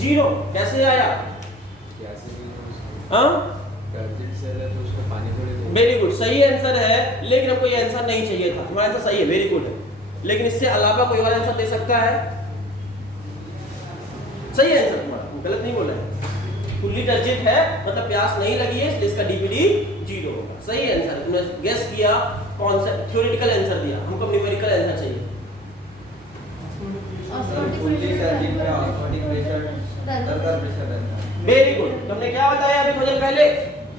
Zero. कैसे आया? हाँ, वेरी गुड, सही आंसर है, लेकिन हमको ये आंसर नहीं चाहिए था। तुम्हारा आंसर सही है, वेरी गुड है, लेकिन इससे अलावा कोई और आंसर दे सकता है? सही आंसर तुम्हारा, गलत नहीं बोला है। फुल्ली टर्जिट है मतलब प्यास नहीं लगी है, इसलिए इसका डीपीडी जीरो होगा। सही आंसर, तुमने गेस किया, कॉन्सेप्ट थ्योरेटिकल आंसर दिया, हमको न्यूमेरिकल आंसर चाहिए। वेरी गुड, तुमने क्या बताया अभी थोड़ी देर पहले?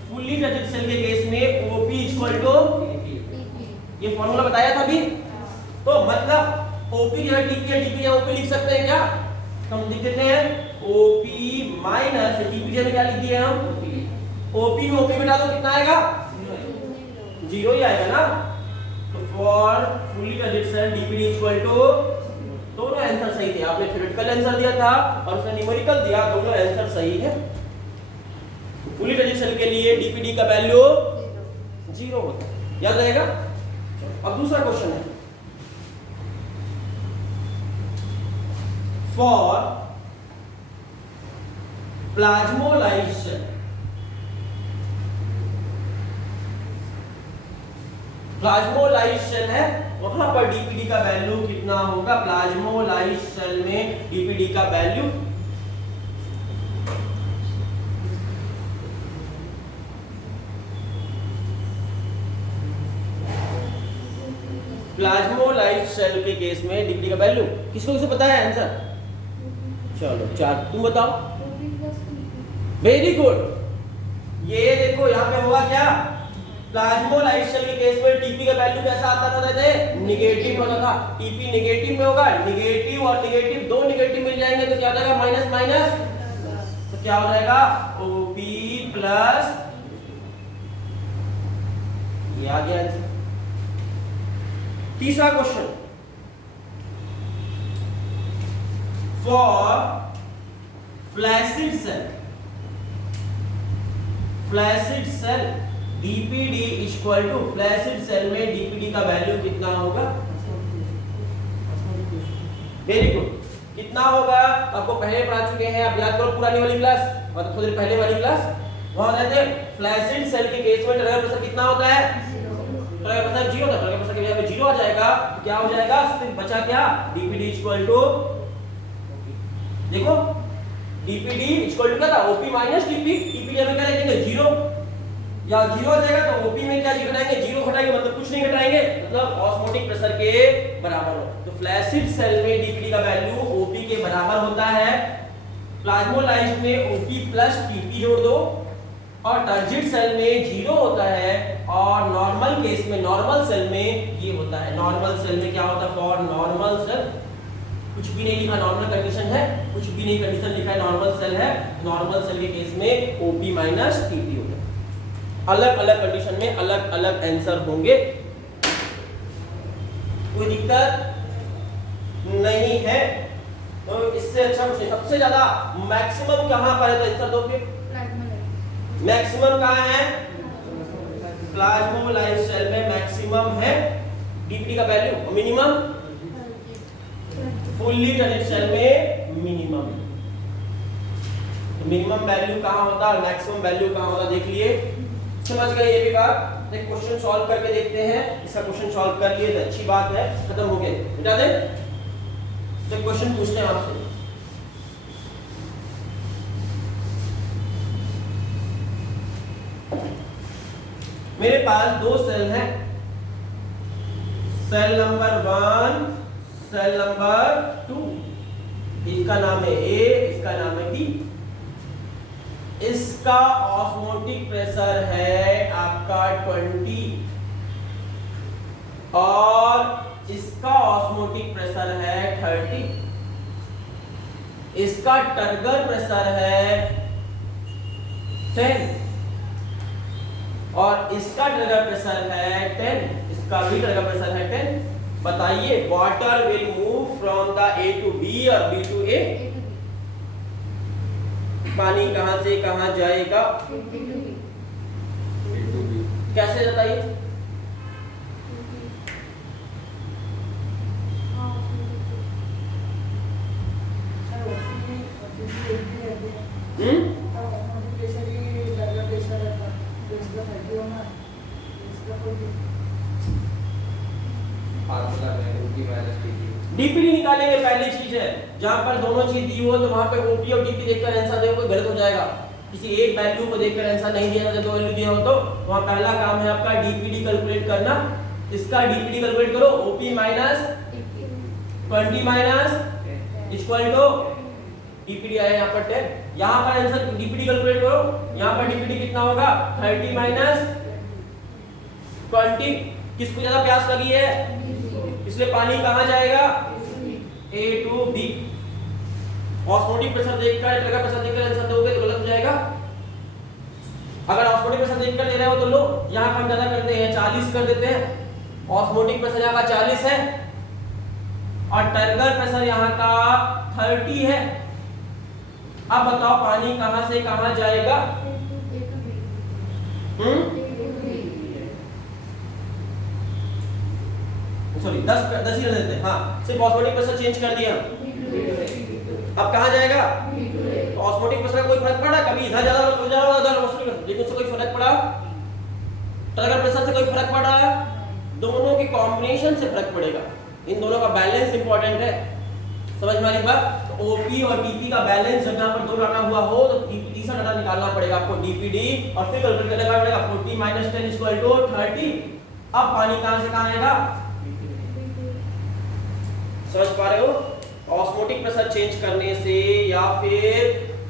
फुल्ली टर्जिट सेल के केस में OP इक्वल टू, ये फॉर्मूला बताया था अभी। तो मतलब OP जो है TP है, TP या OP लिख सकते हैं क्या? तो हम लिख देते हैं OP माइनस TP में क्या लिख दिए हम? OP में OP मिला दो, कितना आएगा? जीरो ही आएगा ना। तो for fully turgid cell DPD equal to, दोनों आंसर सही थे। आपने थ्योरेटिकल आंसर दिया था और उसने न्यूमेरिकल दिया, दोनों आंसर सही है। फुल्ली टर्जिट सेल के लिए डीपीडी का वैल्यू जीरो होता है, याद रहेगा। अब दूसरा क्वेश्चन है, for plasmolysed cell, plasmolysed cell है, वहां पर डीपीडी का वैल्यू कितना होगा? प्लाज्मोलाइज्ड सेल में डीपीडी का वैल्यू, प्लाज्मोलाइज्ड सेल के केस में डीपीडी का वैल्यू किसको किसे पता है आंसर? चलो चार, तुम बताओ। वेरी गुड, ये देखो यहाँ पे होगा क्या? प्लाज्मोलाइज्ड सेल के केस में टीपी का वैल्यू कैसा आता था? रहते निगेटिव होता था। टीपी निगेटिव में होगा, निगेटिव और निगेटिव, दो निगेटिव मिल जाएंगे तो क्या हो जाएगा? माइनस माइनस, तो क्या हो जाएगा? ओपी प्लस, ये आ गया आंसर। तीसरा question, for flaccid cell, flaccid cell DPD equal to, flaccid cell में डीपीडी का वैल्यू कितना होगा? वेरी गुड, कितना होगा? आपको पहले पढ़ा चुके हैं, आप याद करो पुरानी वाली क्लास और थोड़ी पहले वाली क्लास। वहां कहते हैं फ्लैसिड सेल के केस में टर्गर प्रेशर कितना होता है? टर्गर प्रेशर जीरो होता है। टर्गर प्रेशर के जगह पे जीरो आ जाएगा, क्या हो जाएगा? सिर्फ बचा क्या? डीपीडी इक्वल टू, देखो डीपीडी इक्वल टू क्या था? OP minus TP. टीपी जब क्या लिखेंगे? जीरो, या जीरो आ जाएगा तो ओपी में क्या घटाएंगे? जीरो घटाएंगे, मतलब कुछ नहीं घटाएंगे, मतलब ऑस्मोटिक प्रेशर के बराबर हो। तो फ्लैसिड सेल में डीपीडी का वैल्यू ओपी के बराबर होता है। प्लाज्मोलाइज्ड में ओपी प्लस टीपी जोड़ दो, और टर्जिड सेल में जीरो होता है, और नॉर्मल केस में, नॉर्मल सेल में ये होता है। नॉर्मल सेल में क्या होता है? फॉर नॉर्मल सेल, कुछ भी नहीं लिखा, नॉर्मल कंडीशन है, कुछ भी नहीं कंडीशन लिखा है, नॉर्मल सेल है। नॉर्मल सेल के केस में ओपी माइनस टीपी होता है। अलग अलग कंडीशन में अलग अलग आंसर होंगे, कोई दिक्कत नहीं है। तो इससे अच्छा कुछ नहीं। सबसे ज्यादा मैक्सिमम कहां पर है? तो आंसर दो फिर। मैक्सिमम कहां है? प्लाज्मोलाइज्ड सेल में मैक्सिमम है डीपीडी का value. Minimum fully turgid cell में मिनिमम। तो मिनिमम वैल्यू कहां होता है, मैक्सिमम वैल्यू कहां होता, देख लिए, समझ गए ये भी बात। एक क्वेश्चन सॉल्व करके देखते हैं। इसका क्वेश्चन सॉल्व कर लिए तो अच्छी बात है, खत्म हो गया। बता दें तो क्वेश्चन पूछते हैं आपसे। मेरे पास दो सेल हैं, सेल नंबर 1, सेल नंबर 2। इसका नाम है ए, इसका नाम है बी। इसका ऑस्मोटिक प्रेशर है आपका 20 और इसका ऑस्मोटिक प्रेशर है 30। इसका टर्गर प्रेशर है 10 और इसका टर्गर प्रेशर है 10। इसका भी टर्गर प्रेशर है 10। बताइए water will move from the A to B और बी टू ए। पानी कहां से कहां जाएगा? कैसे बताइए? डीपीडी निकालेंगे, पहली चीज है जहां पर दोनों चीज दी हो तो वहां पे ओपी और डीपी देखकर आंसर देखो, गलत हो जाएगा। किसी एक वैल्यू को देखकर आंसर नहीं दिया जाता, दो वैल्यू दिया हो तो वहां पहला काम है आपका डीपीडी कैलकुलेट करना। इसका डीपीडी कैलकुलेट करो, OP minus 20 minus equal to DPD आया यहां पर 10। यहां पर आंसर डीपीडी कैलकुलेट करो, यहां पर डीपीडी कितना होगा 30 माइनस 20। किसको ज्यादा प्यास लगी है, इसलिए पानी कहां जाएगा, A to B। Osmotic pressure देखकर लगा प्रेशर देखकर आंसर दोगे तो गलत हो जाएगा। अगर ऑस्मोटिक प्रेशर देखकर ले रहे हो तो लो, यहां हम ज्यादा करते हैं 40 कर देते हैं। ऑस्मोटिक प्रेशर यहां का 40 है और टर्गर प्रेशर यहां का 30 है। अब बताओ पानी कहां से कहां जाएगा, सॉरी 10 ही रह देते हैं। हाँ, सिर्फ ऑस्मोटिक प्रेशर चेंज कर दिया। अब कहां जाएगा, तो ऑस्मोटिक प्रेशर का कोई फर्क पड़ा, कभी इधर ज्यादा हो जा रहा है उधर ऑस्मोटिक प्रेशर, लेकिन उससे कोई फर्क पड़ा, टर्गर प्रेशर से कोई फर्क पड़ रहा है, दोनों के कॉम्बिनेशन से फर्क पड़ेगा। इन दोनों का बैलेंस इंपॉर्टेंट है, समझ में आ रही बात। तो ओपी और डीपी का बैलेंस जब यहां पर दो डाटा हुआ हो तो तीसरा डाटा निकालना पड़ेगा आपको डीपीडी, और फिर कैलकुलेट करना पड़ेगा 40 माइनस 10 इक्वल टू 30। अब पानी कहां से कहां आएगा, समझ पा रहे हो। ऑस्मोटिक प्रेशर चेंज करने से या फिर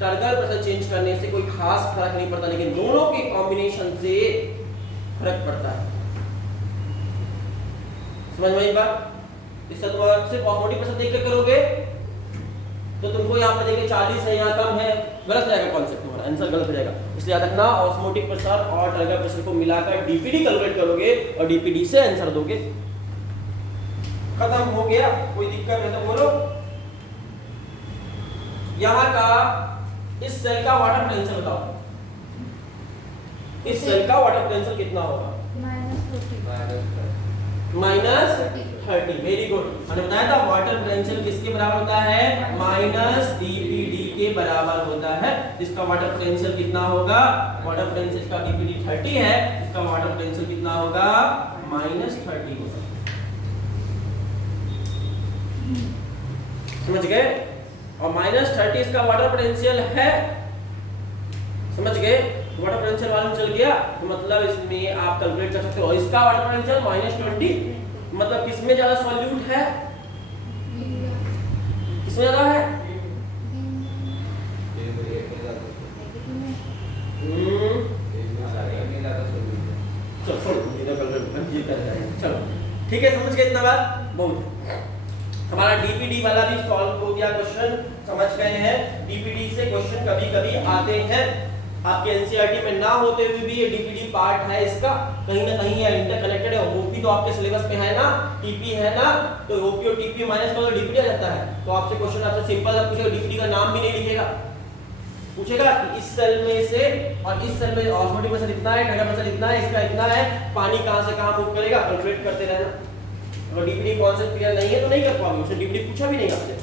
टर्गर प्रेशर चेंज करने से कोई खास फर्क नहीं पड़ता, लेकिन दोनों के कॉम्बिनेशन से फर्क पड़ता है। समझ में आई बात। इससे तुम सिर्फ ऑस्मोटिक प्रेशर देखकर करोगे तो तुमको यहाँ पर देखिए 40 है, यहाँ कम है, गलत जाएगा कॉन्सेप्ट, तुम्हारा आंसर गलत हो जाएगा। इसलिए याद रखना, ऑस्मोटिक प्रेशर और टर्गर प्रेशर को मिलाकर डीपीडी कैलकुलेट करोगे और डीपीडी से आंसर दोगे। खत्म हो गया, कोई दिक्कत है तो बोलो। यहां का इस सेल का वाटर पोटेंशियल बताओ, इस सेल का वाटर पोटेंशियल कितना होगा, माइनस 30। वेरी गुड, मैंने बताया था वाटर पोटेंशियल किसके बराबर होता है, माइनस डीपीडी के बराबर होता है। इसका वाटर पोटेंशियल कितना होगा, वाटर पोटेंशियल का डीपीडी 30 है, इसका वाटर पोटेंशियल कितना होगा, माइनस 30 होगा। समझ गए। और माइनस 30 इसका वाटर पोटेंशियल है, समझ गए। वाटर पोटेंशियल मालूम चल गया तो मतलब इसमें आप कैलकुलेट कर सकते हो। इसका वाटर पोटेंशियल माइनस 20, मतलब किसमें ज्यादा सॉल्यूट है, किसमें ज्यादा है, चलो ठीक है, समझ गए इतना बात, बहुत। हमारा डीपीडी वाला भी सॉल्व हो गया क्वेश्चन, समझ गए हैं। डीपीडी से क्वेश्चन कभी कभी आते हैं, आपके एनसीईआरटी में ना होते हुए भी ये डीपीडी पार्ट है इसका, कहीं ना कहीं ये इंटरकनेक्टेड है। ओपी तो आपके सिलेबस में है ना, टीपी है ना, तो ओपी और टीपी माइनस कर तो डीपीडी आ जाता है। तो आपसे क्वेश्चन आपसे सिंपल सा पूछेगा, डीपीडी का नाम भी नहीं लिखेगा, पूछेगा इस सेल में से और इस सेल में ऑस्मोटिक प्रेशर इतना है, टर्गर प्रेशर इतना है, इसका इतना है, पानी कहां से कहां मूव करेगा, कैलकुलेट करते रहना। अगर डीपीडी कॉन्सेप्ट क्लियर नहीं है तो नहीं कर पाओगे, उसने डीपीडी पूछा भी नहीं आपसे,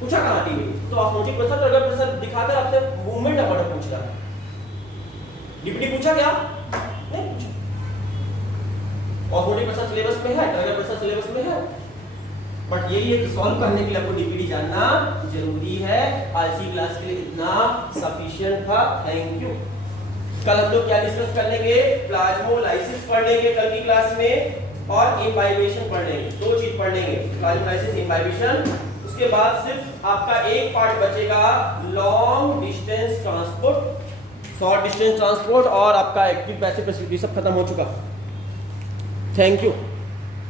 पूछा कहां डीपीडी, तो ऑस्मोटिक प्रेशर टर्गर प्रेशर दिखाकर आपसे मूवमेंट नंबर पूछ रहा है। डीपीडी पूछा क्या, नहीं पूछा। ऑस्मोटिक प्रेशर सिलेबस में है, टर्गर प्रेशर सिलेबस में है, बट यही है कि सॉल्व करने के लिए आपको डीपीडी जानना जरूरी है। आज की क्लास के लिए इतना सफिशिएंट था, थैंक यू। कल हम लोग क्या डिस्कस कर लेंगे, प्लाज्मोलाइसिस पढ़ लेंगे कल की क्लास में, और इम्बाइबेशन पढ़ लेंगे। दो चीज पढ़ लेंगे, प्लाज्मोलाइसिस, इम्बाइबेशन। उसके बाद सिर्फ आपका एक पार्ट बचेगा, long distance transport, short distance transport और आपका एक्टिव पैसिव प्रेसिपिटेशन सब खत्म हो चुका। Thank you.